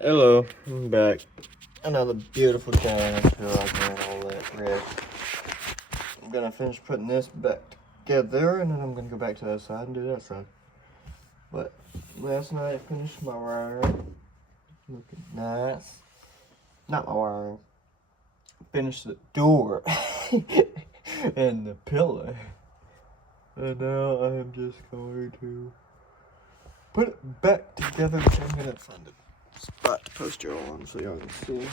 Hello, I'm back. Another beautiful day. I feel like I'm all that red. I'm gonna finish putting this back together, and then I'm gonna go back to that side and do that side. But last night I finished my wiring. Looking nice. Not my wiring. Finished the door and the pillow. And now I am just going to put it back together. I'm gonna find a spot to post it on so y'all can see.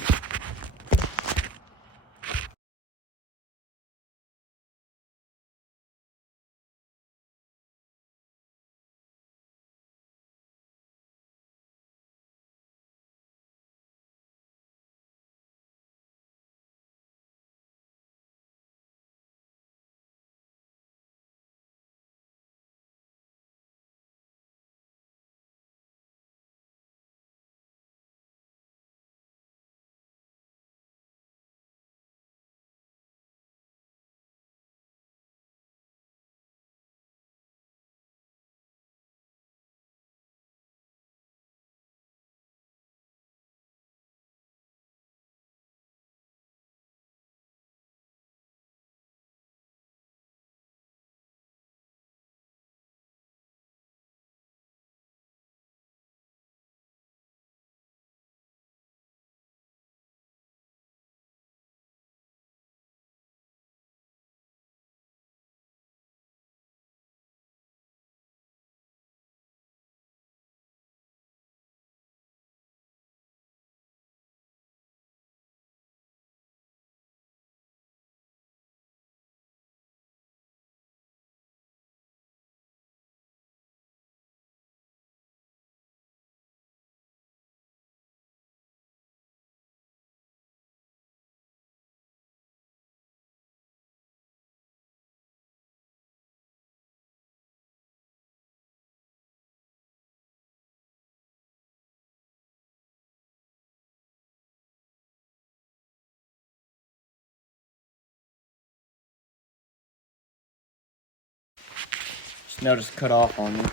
Just noticed cut off on me.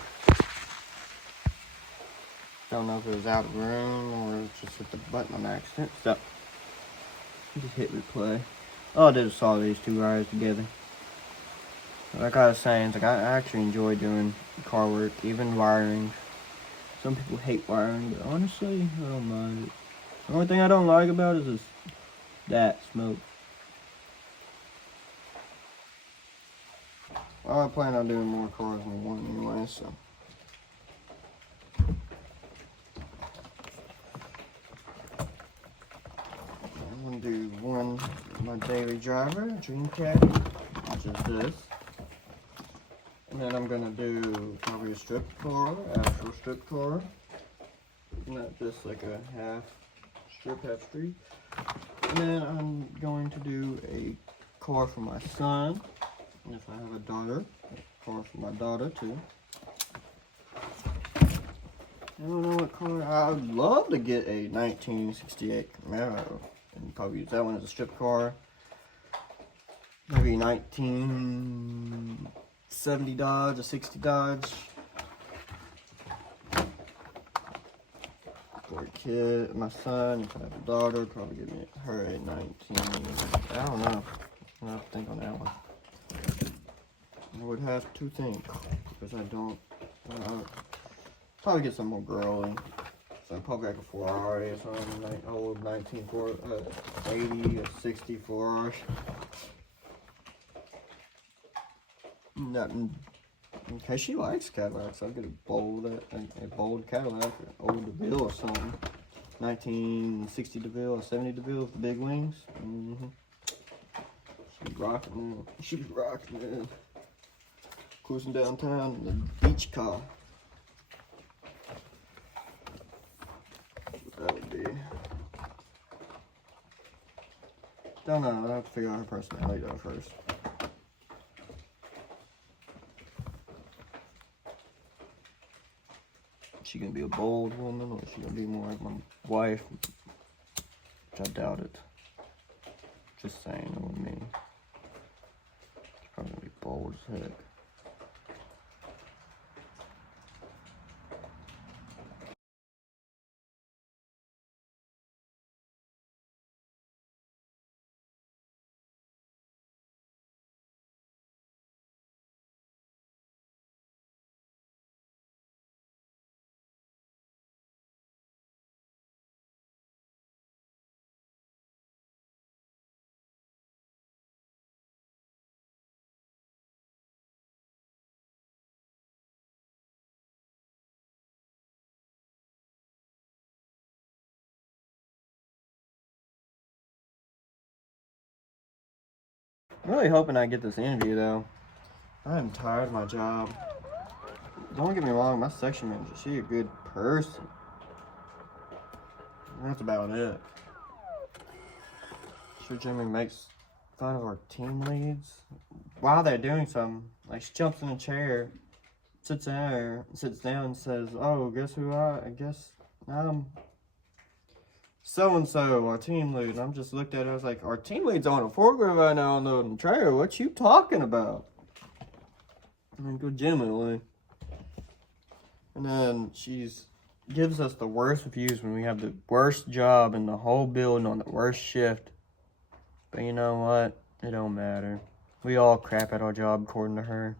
Don't know if it was out of room or just hit the button on accident. So just hit replay. All I did was saw these two wires together. Like I was saying, it's like I actually enjoy doing car work, even wiring. Some people hate wiring, but honestly, I don't mind it. The only thing I don't like about it is that smoke. Well, I plan on doing more cars than one anyway, so. I'm gonna do one, my daily driver, Dreamcat, which is this. And then I'm gonna do probably a strip car, actual strip car. Not just like a half strip, half street. And then I'm going to do a car for my son. And if I have a daughter, a car for my daughter too. I don't know what car. I would love to get a 1968 Camaro and probably use that one as a strip car. Maybe 1970 Dodge, a 60 Dodge. For a kid, my son, if I have a daughter, probably give me her a 19. I don't know. I have to think on that one. I would have to think because I don't. Probably get some more girly. So probably like a Ferrari or something, like old 1980 or 60 Ferrari. In case she likes Cadillacs, I'll get a bold Cadillac, or old DeVille or something. 1960 DeVille or 70 DeVille with the big wings. She'd be rocking, man. She'd be rocking, man. Cruising downtown in the beach car. That would be. Don't know. I have to figure out her personality though first. She gonna be a bold woman, or is she gonna be more like my wife? Which I doubt it. Just saying, with me. She's probably gonna be bold as heck. I'm really hoping I get this interview though. I'm tired of my job. Don't get me wrong, my section manager, she a good person. That's about it. Sure, Jimmy makes fun of our team leads while they're doing something. Like, she jumps in a chair, sits down and says, "Oh, guess who I guess I'm so-and-so, our team lead." And I'm just looked at her, I was like, "Our team lead's on a forklift right now on the trailer. What you talking about?" I mean, legitimately. And then gives us the worst reviews when we have the worst job in the whole building on the worst shift. But you know what? It don't matter. We all crap at our job according to her.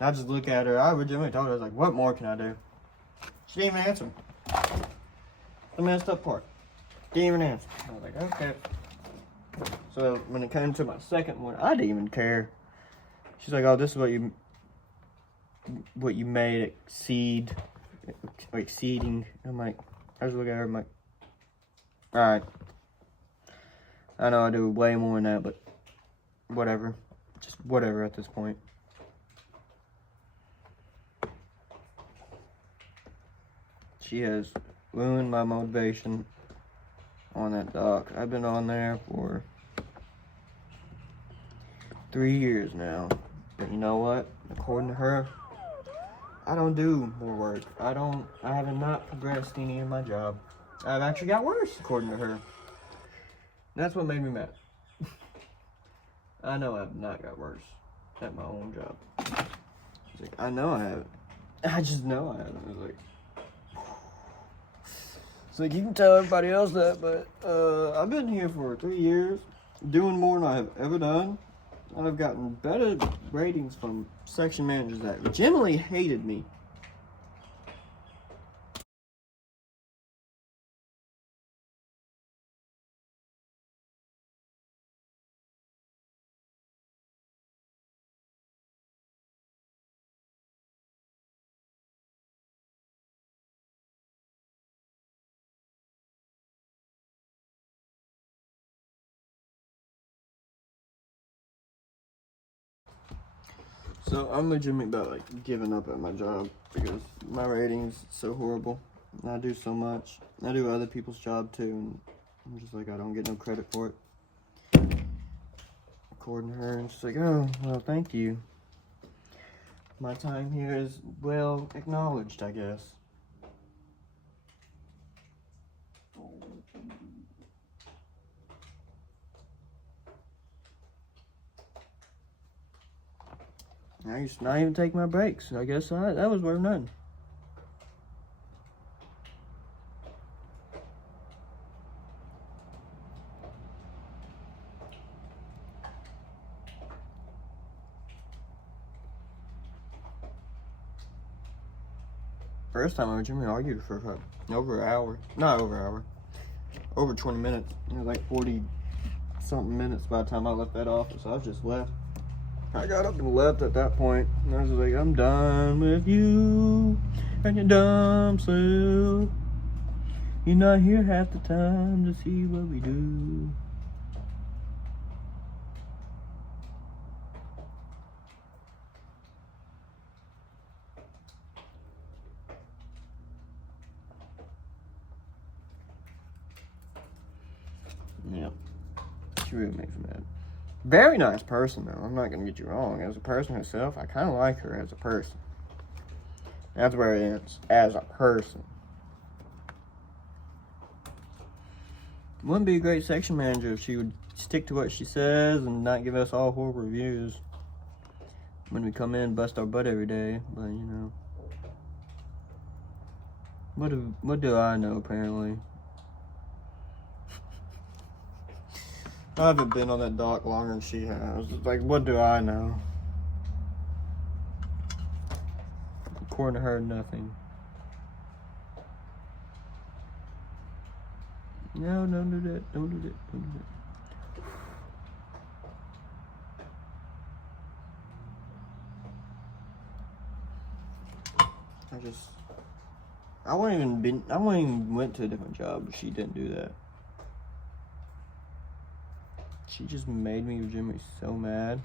I just look at her. I legitimately told her, I was like, "What more can I do?" She didn't even answer. The messed up part. Didn't even answer. I was like, okay. So when it came to my second one, I didn't even care. She's like, "Oh, this is what you made exceeding." I'm like, I just look at her, I'm like, alright. I know I do way more than that, but whatever. Just whatever at this point. She has ruined my motivation on that dock. I've been on there for 3 years now. But you know what? According to her, I don't do more work. I have not progressed any in my job. I've actually got worse, according to her. That's what made me mad. I know I've not got worse at my own job. She's like, "I know I haven't. I just know I haven't." I was like, it's like, you can tell everybody else that, but I've been here for 3 years, doing more than I have ever done. I've gotten better ratings from section managers that legitimately hated me. So I'm legitimately about like giving up at my job because my rating's so horrible. And I do so much. I do other people's job too, and I'm just like, I don't get no credit for it. According to her, and she's like, "Oh, well, thank you. My time here is well acknowledged, I guess." I used to not even take my breaks. I guess that was worth nothing. First time I legitimately argued for over an hour. Not over an hour. Over 20 minutes. It was like 40 something minutes by the time I left that office. I was just left. I got up and left at that point. And I was like, "I'm done with you and your dumb self. You're not here half the time to see what we do." Yep. She really makes me mad. Very nice person, though. I'm not going to get you wrong. As a person herself, I kind of like her as a person. That's where it ends. As a person. Wouldn't be a great section manager if she would stick to what she says and not give us all horrible reviews when we come in and bust our butt every day. But, you know. What do I know, apparently? I haven't been on that dock longer than she has. It's like, what do I know? According to her, nothing. No, don't do that. Don't do that. Don't do that. I wouldn't even went to a different job if she didn't do that. She just made me legitimately so mad.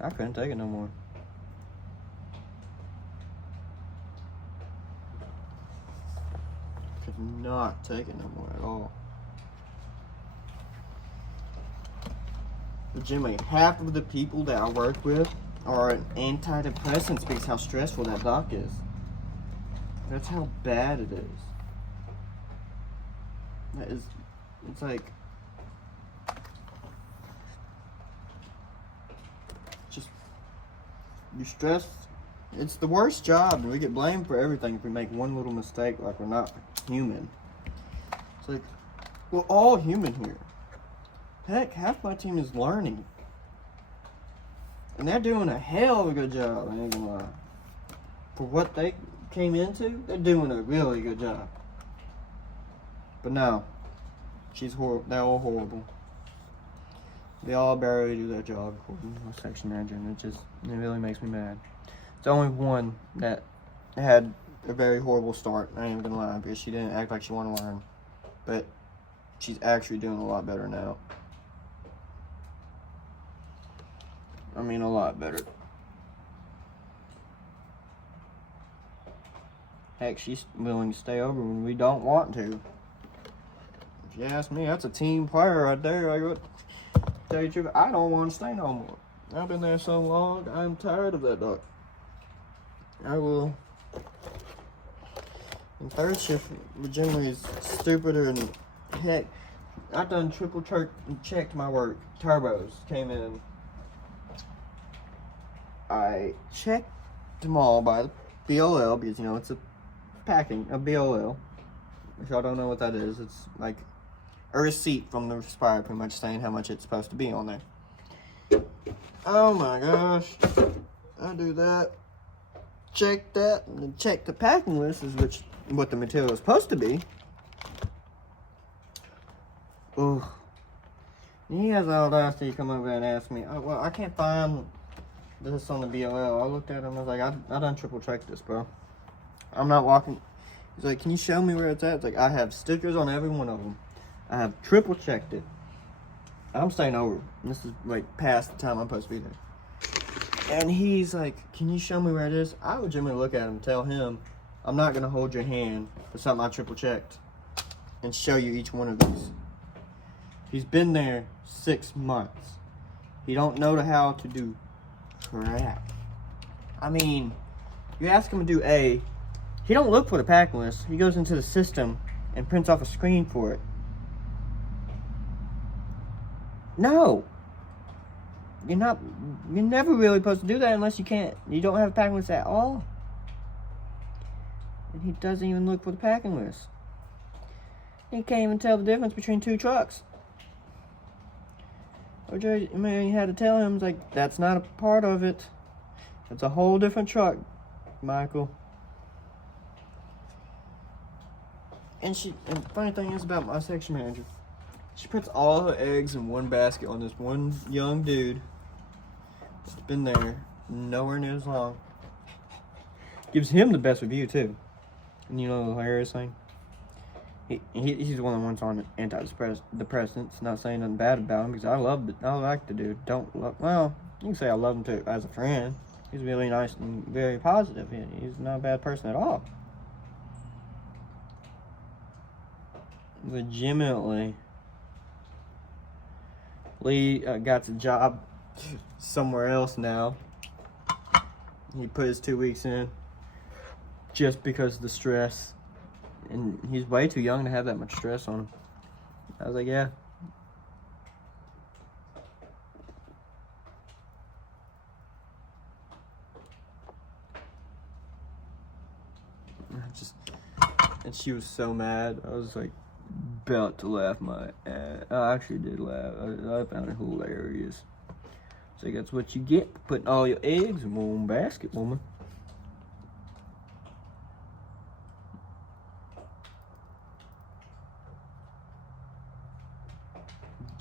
I couldn't take it no more. Could not take it no more at all. Legitimately, half of the people that I work with are on antidepressants because how stressful that doc is. That's how bad it is. It's like, just, you're stressed. It's the worst job, and we get blamed for everything if we make one little mistake, like we're not human. It's like, we're all human here. Heck, half my team is learning. And they're doing a hell of a good job, I ain't gonna lie. For what they came into, they're doing a really good job. But no, she's horrible. They're all horrible. They all barely do their job according to my section manager, and it really makes me mad. It's only one that had a very horrible start, I ain't even gonna lie, because she didn't act like she wanted to learn. But she's actually doing a lot better now. I mean, a lot better. Heck, she's willing to stay over when we don't want to. If you ask me, that's a team player right there. I would tell you the truth, I don't want to stay no more. I've been there so long, I'm tired of that dog. I will. And third shift legitimately is stupider and heck. I've done triple checked my work. Turbos came in. I checked them all by the BOL because, you know, it's a packing, a BOL. If y'all don't know what that is, it's like a receipt from the supplier pretty much saying how much it's supposed to be on there. Oh my gosh. I do that. Check that, and then check the packing list, is what the material is supposed to be. Ugh. He has the audacity to come over and ask me, oh, well, I can't find this on the BOL. I looked at him, I was like, I done triple checked this, bro. I'm not walking. He's like, can you show me where it's at? It's like, I have stickers on every one of them. I have triple checked it. I'm staying over. This is like past the time I'm supposed to be there. And he's like, can you show me where it is? I would generally look at him and tell him, I'm not going to hold your hand for something I triple checked and show you each one of these. He's been there 6 months. He don't know how to do crap. I mean, you ask him to do A, he don't look for the packing list. He goes into the system and prints off a screen for it. No. You're never really supposed to do that unless you don't have a packing list at all. And he doesn't even look for the packing list. He can't even tell the difference between two trucks. I mean, you had to tell him, like, that's not a part of it. It's a whole different truck, Michael. And the funny thing is about my section manager, she puts all her eggs in one basket on this one young dude that's been there nowhere near as long. Gives him the best review too. And you know the hilarious thing? He's one of the ones on antidepressants. Not saying nothing bad about him because I like the dude. Well, you can say I love him too as a friend. He's really nice and very positive. He's not a bad person at all. Legitimately, Lee got a job somewhere else now. He put his 2 weeks in just because of the stress. And he's way too young to have that much stress on him. I was like, yeah. And she was so mad. I was like about to laugh my ass. I actually did laugh. I found it hilarious. So that's what you get for putting all your eggs in one basket, woman.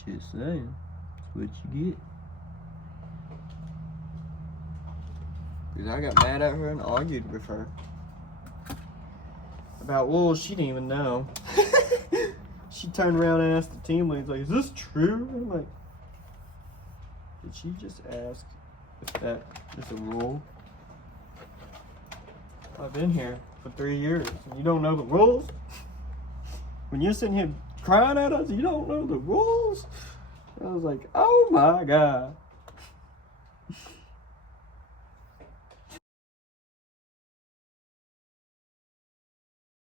Just saying, that's what you get. Because I got mad at her and argued with her about, well, she didn't even know. She she turned around and asked the team lead, like, is this true? I'm like, did she just ask if that is a rule? I've been here for 3 years and you don't know the rules? When you're sitting here crying at us, you don't know the rules? I was like, oh my God.